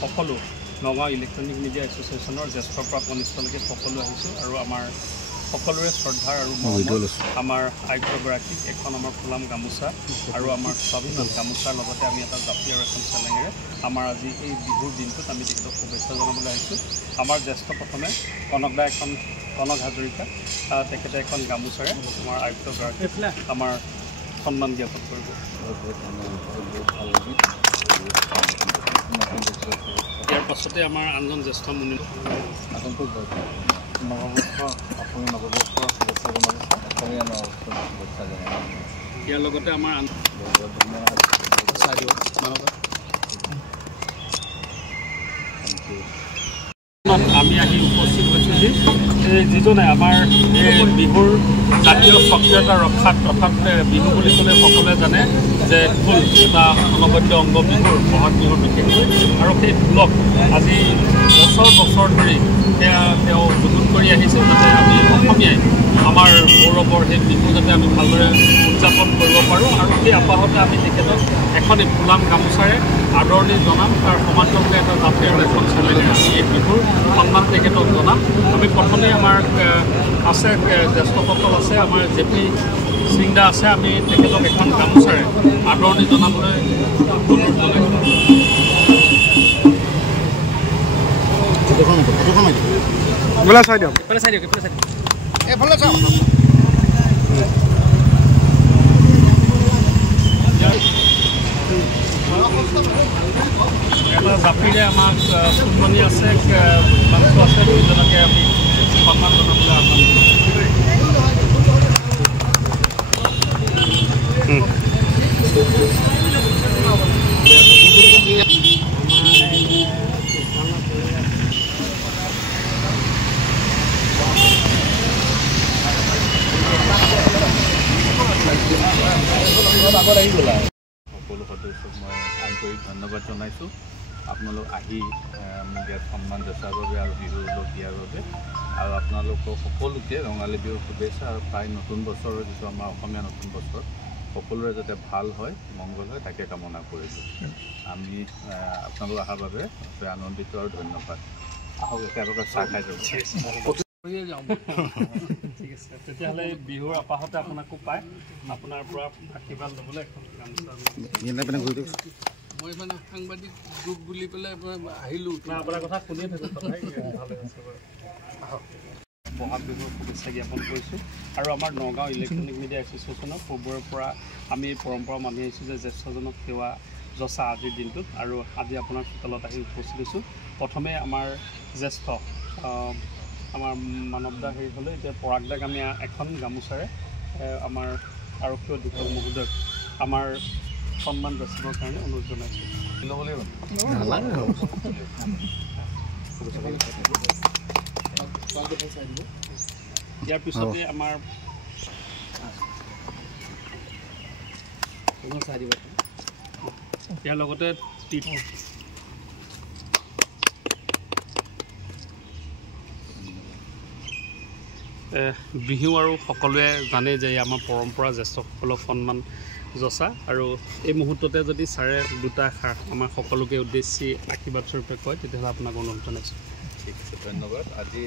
সকলো Nagaon electronic media এছ'চিয়েশ্যনৰ জ্যেষ্ঠৰ পৰা কনিষ্ঠলৈকে সকলো আহিছোঁ আৰু আমাৰ সকলোৰে শ্ৰদ্ধাৰ আৰু আমাৰ আয়ুক্তগৰাকীক এখন আমাৰ ফুলাম গামোচা আৰু আমাৰ স্বাভিমান গামোচাৰ লগতে আমি এটা জাপি আৰু এখন চেলেঙেৰে আমাৰ আজি এই বিহুৰ দিনটোত আমি তেখেতক শুভেচ্ছা জনাবলৈ আহিছোঁ। আমাৰ জ্যেষ্ঠ প্ৰথমে কনক হাজৰিকা তেখেতে এখন গামোচাৰে আমাৰ আয়ুক্তগৰাকীক আমাৰ সন্মান জ্ঞাপন কৰিব। ইয়াৰ পাছতে আমাৰ আনজন জ্যেষ্ঠ মুনি ইয়াৰ লগতে আমাৰ আমি আহি উপস্থিত হৈছোঁ যিজনে আমাৰ এই বিহুৰ জাতীয় স্বকীয়তা ৰক্ষাত অৰ্থাৎ বিহু বুলি ক'লে সকলোৱে জানে যে ঢোল এটা অনবদ্য অংগ বিহুৰ বহাগ বিহুৰ বিশেষকৈ আৰু সেই ঢোলক আজি বছৰ ধৰি তেওঁ যুগুত কৰি আহিছে যাতে আমি অসমীয়াই আমাৰ গৌৰৱৰ সেই বিহু যাতে আমি ভালদৰে উদযাপন কৰিব পাৰোঁ আৰু সেই আপাহতে আমি তেখেতক এখনি ফুলাম গামোচাৰে আদৰণি জনাম। তাৰ সমান্তৰালভাৱে এটা জাপি আৰু এখন চেলেঙেৰে আমি এই বিহুৰ সন্মান তেখেতক জনাম। আমি প্ৰথমে আমাৰ আছে জ্যেষ্ঠসকল আছে আমাৰ জে পি সিংদা আছে, আমি তেখেতক এখন গামোচাৰে আদৰণি জনাবলৈ অনুৰোধ জনাইছোঁ। এটা জাপিৰে আমাক ফুলমণি আছে, মাংস আছে, দুইজনকে আমি সন্মান জনাবলৈ আহ্বান সকলো সদস্যক মই আন্তৰিক ধন্যবাদ জনাইছোঁ। আপোনালোক আহি মোক ইয়াত সন্মান যচাৰ বাবে আৰু বিহু ওলগ দিয়াৰ বাবে আৰু আপোনালোকক সকলোকে ৰঙালী বিহুৰ শুভেচ্ছা আৰু প্ৰায় নতুন বছৰৰ যিটো আমাৰ অসমীয়া নতুন বছৰ সকলোৰে যাতে ভাল হয়, মংগল হয় তাকে কামনা কৰিছোঁ। আমি আপোনালোক অহাৰ বাবে আনন্দিত আৰু ধন্যবাদ। আহক একেলগে চাহ খাই যাব। ঠিক আছে, তেতিয়াহ'লে বিহুৰ আপাহতে আপোনাকো পায়, আপোনাৰ পৰা আশীৰ্বাদ ল'বলৈ এখন গামোচা মই মানে সাংবাদিক গ্ৰুপ বুলি পেলাই আহিলোঁ। আপোনাৰ কথা শুনিয়ে থাকোঁ, ভালে আছে বাৰু। বহাগ বিহুৰ শুভেচ্ছা জ্ঞাপন কৰিছোঁ আৰু আমাৰ নগাঁও ইলেক্ট্ৰনিক মিডিয়া এছ'চিয়েশ্যনৰ পূৰ্বৰে পৰা আমি এই পৰম্পৰা মানি আহিছোঁ যে জ্যেষ্ঠজনক সেৱা যচা আজিৰ দিনটোত, আৰু আজি আপোনাৰ চোতালত আহি উপস্থিত হৈছোঁ। প্ৰথমে আমাৰ জ্যেষ্ঠ আমাৰ মানৱদা হেৰি হ'লে এতিয়া পৰাগদাক আমি এখন গামোচাৰে আমাৰ আৰক্ষী অধীক্ষক মহোদয়ক আমাৰ সন্মান যাচিবৰ কাৰণে অনুৰোধ জনাইছোঁ। ইয়াৰ পিছতে আমাৰ ইয়াৰ লগতে বিহু আৰু সকলোৱে জানে যে আমাৰ পৰম্পৰা জ্যেষ্ঠসকলক সন্মান যচা, আৰু এই মুহূৰ্ততে যদি ছাৰে দুটা এষাৰ আমাৰ সকলোকে উদ্দেশ্যি আশীৰ্বাদ স্বৰূপে কয় তেতিয়াহ'লে আপোনাক অনুৰোধ জনাইছোঁ। ঠিক আছে, ধন্যবাদ। আজি